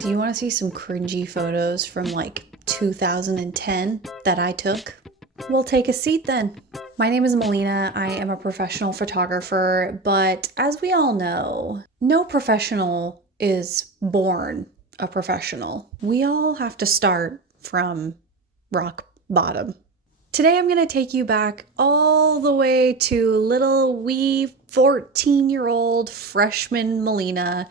Do you want to see some cringy photos from like 2010 that I took? Well, take a seat then. My name is Melina. I am a professional photographer, but as we all know, no professional is born a professional. We all have to start from rock bottom. Today I'm going to take you back all the way to little wee 14-year-old freshman Melina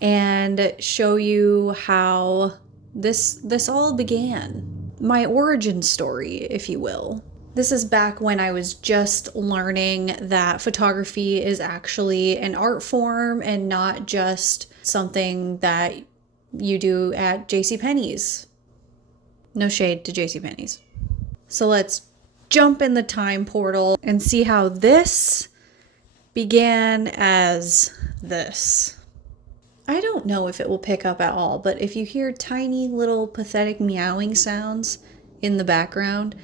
and show you how this all began. My origin story, if you will. This is back when I was just learning that photography is actually an art form and not just something that you do at JCPenney's. No shade to JCPenney's. So let's jump in the time portal and see how this began as this. I don't know if it will pick up at all, but if you hear tiny little pathetic meowing sounds in the background,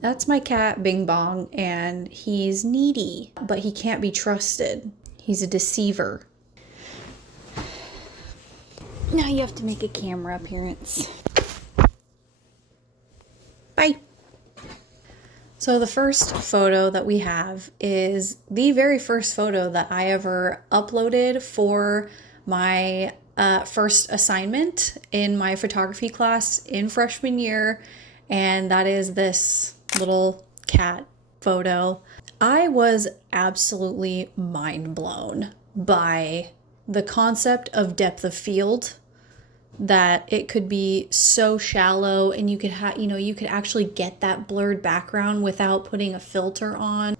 that's my cat Bing Bong, and he's needy, but he can't be trusted. He's a deceiver. Now you have to make a camera appearance. Bye. So the first photo that we have is the very first photo that I ever uploaded for my first assignment in my photography class in freshman year, and that is this little cat photo. I was absolutely mind blown by the concept of depth of field, that it could be so shallow and you could you could actually get that blurred background without putting a filter on.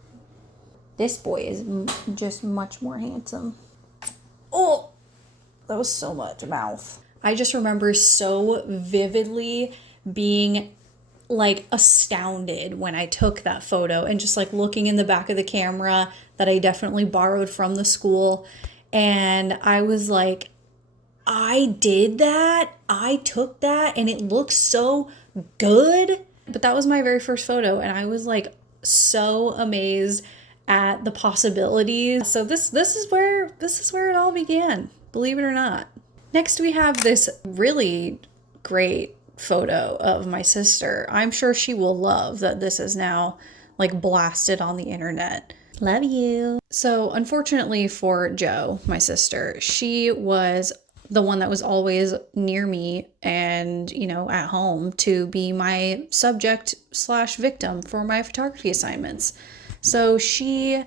This boy is just much more handsome. Oh, that was so much mouth. I just remember so vividly being like astounded when I took that photo and just like looking in the back of the camera that I definitely borrowed from the school, and I was like, I did that, I took that, and it looks so good. But that was my very first photo, and I was like so amazed at the possibilities. So this is where it all began, believe it or not. Next we have this really great photo of my sister. I'm sure she will love that this is now like blasted on the internet. Love you. So unfortunately for Jo, my sister, she was the one that was always near me and, at home to be my subject/victim for my photography assignments. So she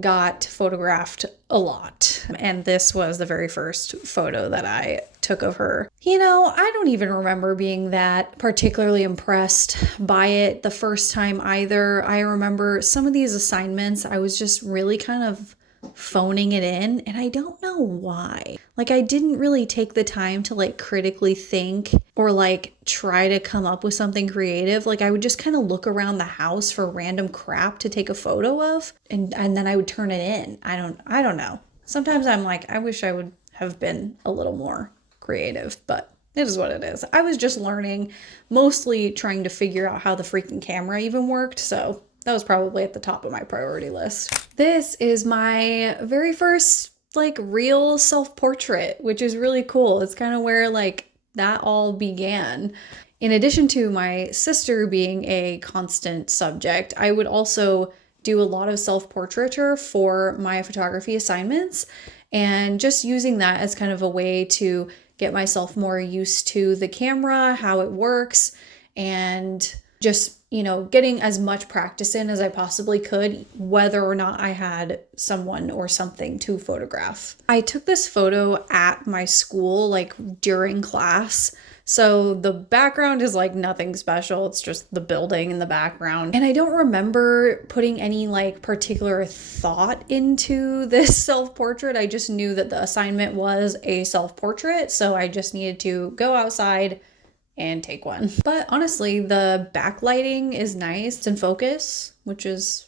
got photographed a lot. And this was the very first photo that I took of her. I don't even remember being that particularly impressed by it the first time either. I remember some of these assignments, I was just really kind of phoning it in, and I don't know why. Like, I didn't really take the time to like critically think or like try to come up with something creative. Like, I would just kind of look around the house for random crap to take a photo of, and then I would turn it in. I don't know. Sometimes I'm like, I wish I would have been a little more creative, but it is what it is. I was just learning, mostly trying to figure out how the freaking camera even worked, so that was probably at the top of my priority list. This is my very first like real self-portrait, which is really cool. It's kind of where like that all began. In addition to my sister being a constant subject, I would also do a lot of self-portraiture for my photography assignments, and just using that as kind of a way to get myself more used to the camera, how it works, and just getting as much practice in as I possibly could, whether or not I had someone or something to photograph. I took this photo at my school, like during class. So the background is like nothing special. It's just the building in the background. And I don't remember putting any like particular thought into this self-portrait. I just knew that the assignment was a self-portrait. So I just needed to go outside and take one. But honestly, the backlighting is nice. It's in focus, which is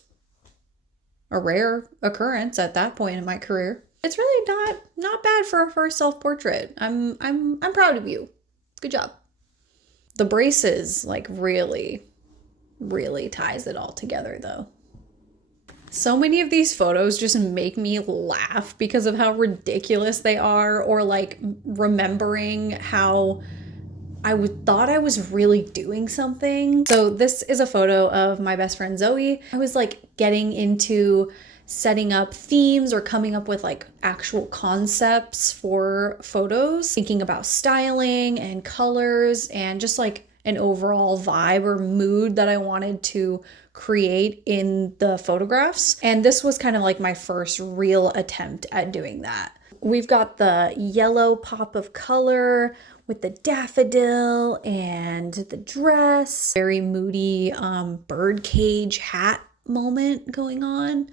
a rare occurrence at that point in my career. It's really not bad for a first self-portrait. I'm proud of you. Good job. The braces like really ties it all together though. So many of these photos just make me laugh because of how ridiculous they are, or like remembering how thought I was really doing something. So this is a photo of my best friend Zoe. I was like getting into setting up themes or coming up with like actual concepts for photos, thinking about styling and colors and just like an overall vibe or mood that I wanted to create in the photographs. And this was kind of like my first real attempt at doing that. We've got the yellow pop of color with the daffodil and the dress, very moody birdcage hat moment going on.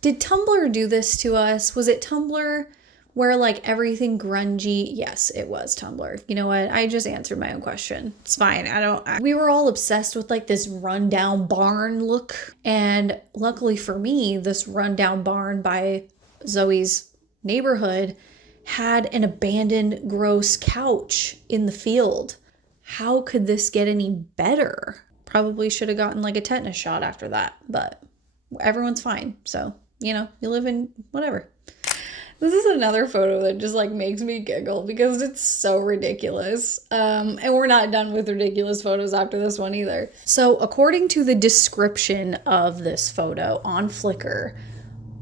Did Tumblr do this to us? Was it Tumblr where like everything grungy? Yes, it was Tumblr. You know what? I just answered my own question. It's fine. We were all obsessed with like this rundown barn look. And luckily for me, this rundown barn by Zoe's neighborhood had an abandoned gross couch in the field. How could this get any better? Probably should have gotten like a tetanus shot after that, but everyone's fine. So, you know, you live in whatever. This is another photo that just like makes me giggle because it's so ridiculous. And we're not done with ridiculous photos after this one either. So according to the description of this photo on Flickr,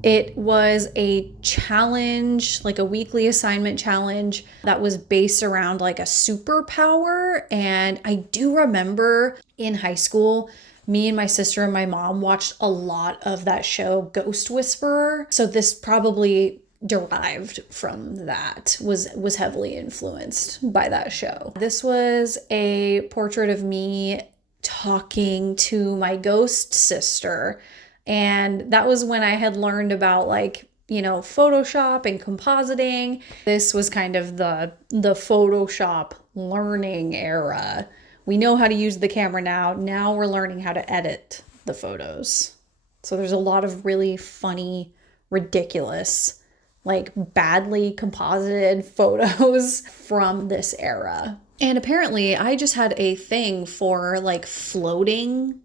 it was a challenge, like a weekly assignment challenge that was based around like a superpower. And I do remember in high school, me and my sister and my mom watched a lot of that show, Ghost Whisperer. So this probably derived from that, was heavily influenced by that show. This was a portrait of me talking to my ghost sister. And that was when I had learned about like, you know, Photoshop and compositing. This was kind of the Photoshop learning era. We know how to use the camera now. Now we're learning how to edit the photos. So there's a lot of really funny, ridiculous, like badly composited photos from this era. And apparently I just had a thing for like floating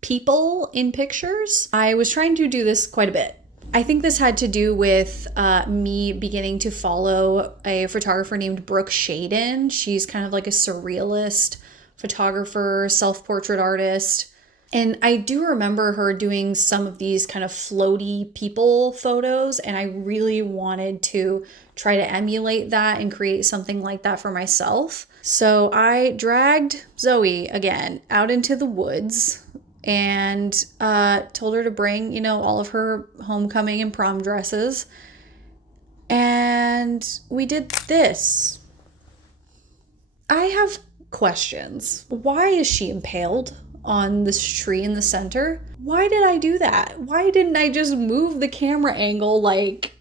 people in pictures. I was trying to do this quite a bit. I think this had to do with me beginning to follow a photographer named Brooke Shaden. She's kind of like a surrealist photographer, self-portrait artist. And I do remember her doing some of these kind of floaty people photos, and I really wanted to try to emulate that and create something like that for myself. So I dragged Zoe again out into the woods and told her to bring, you know, all of her homecoming and prom dresses. And we did this. I have questions. Why is she impaled on this tree in the center? Why did I do that? Why didn't I just move the camera angle like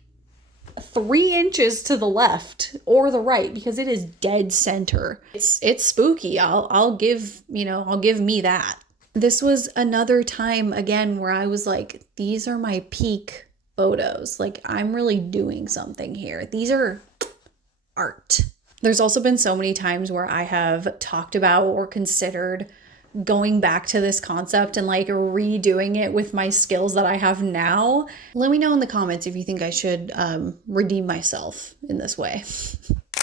3 inches to the left or the right, because it is dead center. It's spooky. I'll give me that. This was another time again where I was like, these are my peak photos. Like, I'm really doing something here. These are art. There's also been so many times where I have talked about or considered going back to this concept and like redoing it with my skills that I have now. Let me know in the comments if you think I should redeem myself in this way.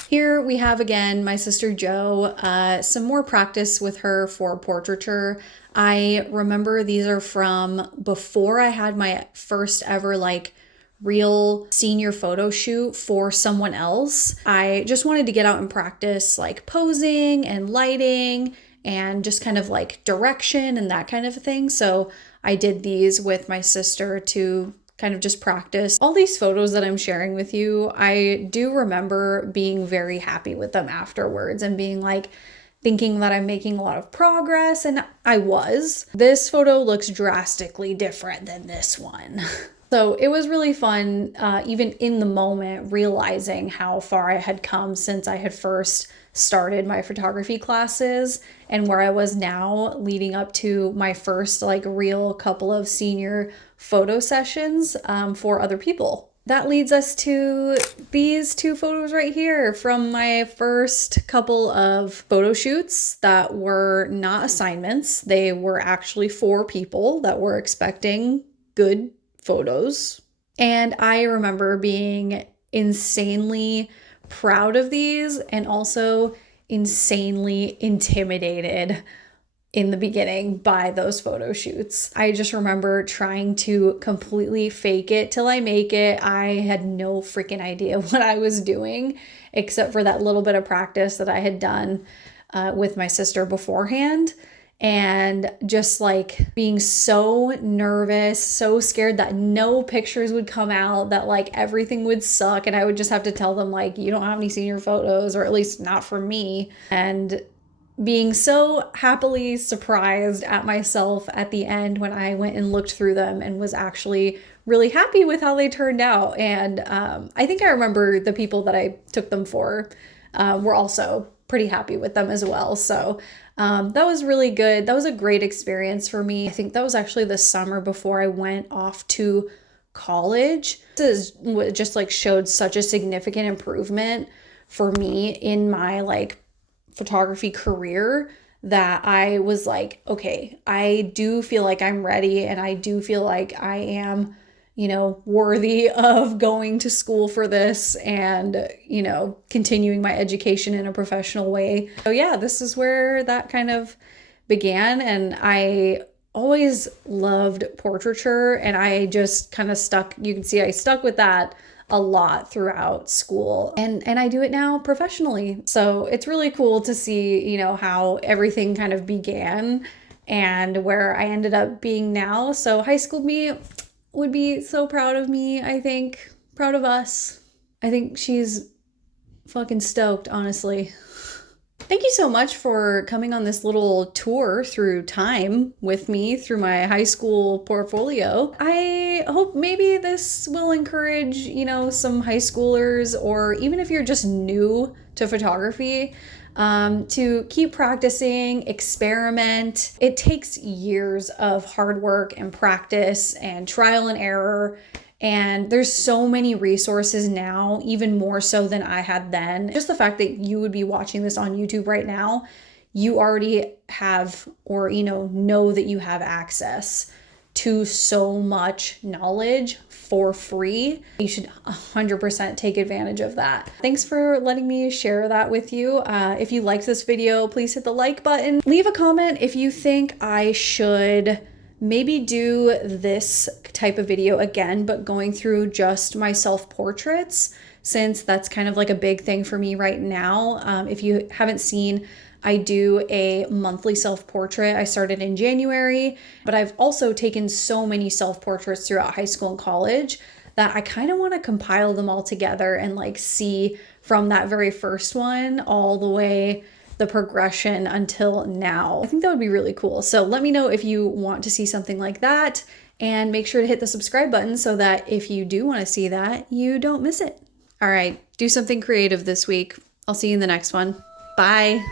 Here we have again my sister Jo, some more practice with her for portraiture. I remember these are from before I had my first ever like real senior photo shoot for someone else. I just wanted to get out and practice like posing and lighting and just kind of like direction and that kind of thing. So I did these with my sister to kind of just practice. All these photos that I'm sharing with you, I do remember being very happy with them afterwards and being like, thinking that I'm making a lot of progress, and I was. This photo looks drastically different than this one. So it was really fun, even in the moment, realizing how far I had come since I had first started my photography classes and where I was now leading up to my first like real couple of senior photo sessions for other people. That leads us to these two photos right here from my first couple of photo shoots that were not assignments. They were actually for people that were expecting good photos. And I remember being insanely proud of these and also insanely intimidated in the beginning by those photo shoots. I just remember trying to completely fake it till I make it. I had no freaking idea what I was doing except for that little bit of practice that I had done with my sister beforehand. And just like being so nervous, so scared that no pictures would come out, that like everything would suck. And I would just have to tell them like, you don't have any senior photos, or at least not for me. And being so happily surprised at myself at the end when I went and looked through them and was actually really happy with how they turned out. And I think I remember the people that I took them for were also pretty happy with them as well. So that was really good. That was a great experience for me. I think that was actually the summer before I went off to college. This is what just like showed such a significant improvement for me in my like photography career, that I was like, okay, I do feel like I'm ready, and I do feel like I am, you know, worthy of going to school for this and, you know, continuing my education in a professional way. So yeah, this is where that kind of began. And I always loved portraiture, and I just kind of stuck, you can see I stuck with that a lot throughout school, and I do it now professionally. So it's really cool to see, you know, how everything kind of began and where I ended up being now. So high school me would be so proud of me, I think. Proud of us. I think she's fucking stoked, honestly. Thank you so much for coming on this little tour through time with me through my high school portfolio. I hope maybe this will encourage, you know, some high schoolers, or even if you're just new to photography, to keep practicing, experiment. It takes years of hard work and practice and trial and error. And there's so many resources now, even more so than I had then. Just the fact that you would be watching this on YouTube right now, you already have, or, you know that you have access to so much knowledge for free. You should 100% take advantage of that. Thanks for letting me share that with you. If you liked this video, please hit the like button. Leave a comment if you think I should maybe do this type of video again, but going through just my self-portraits, since that's kind of like a big thing for me right now. If you haven't seen, I do a monthly self-portrait. I started in January, but I've also taken so many self-portraits throughout high school and college that I kind of want to compile them all together and like see from that very first one all the way the progression until now. I think that would be really cool. So let me know if you want to see something like that, and make sure to hit the subscribe button so that if you do want to see that, you don't miss it. All right, do something creative this week. I'll see you in the next one. Bye.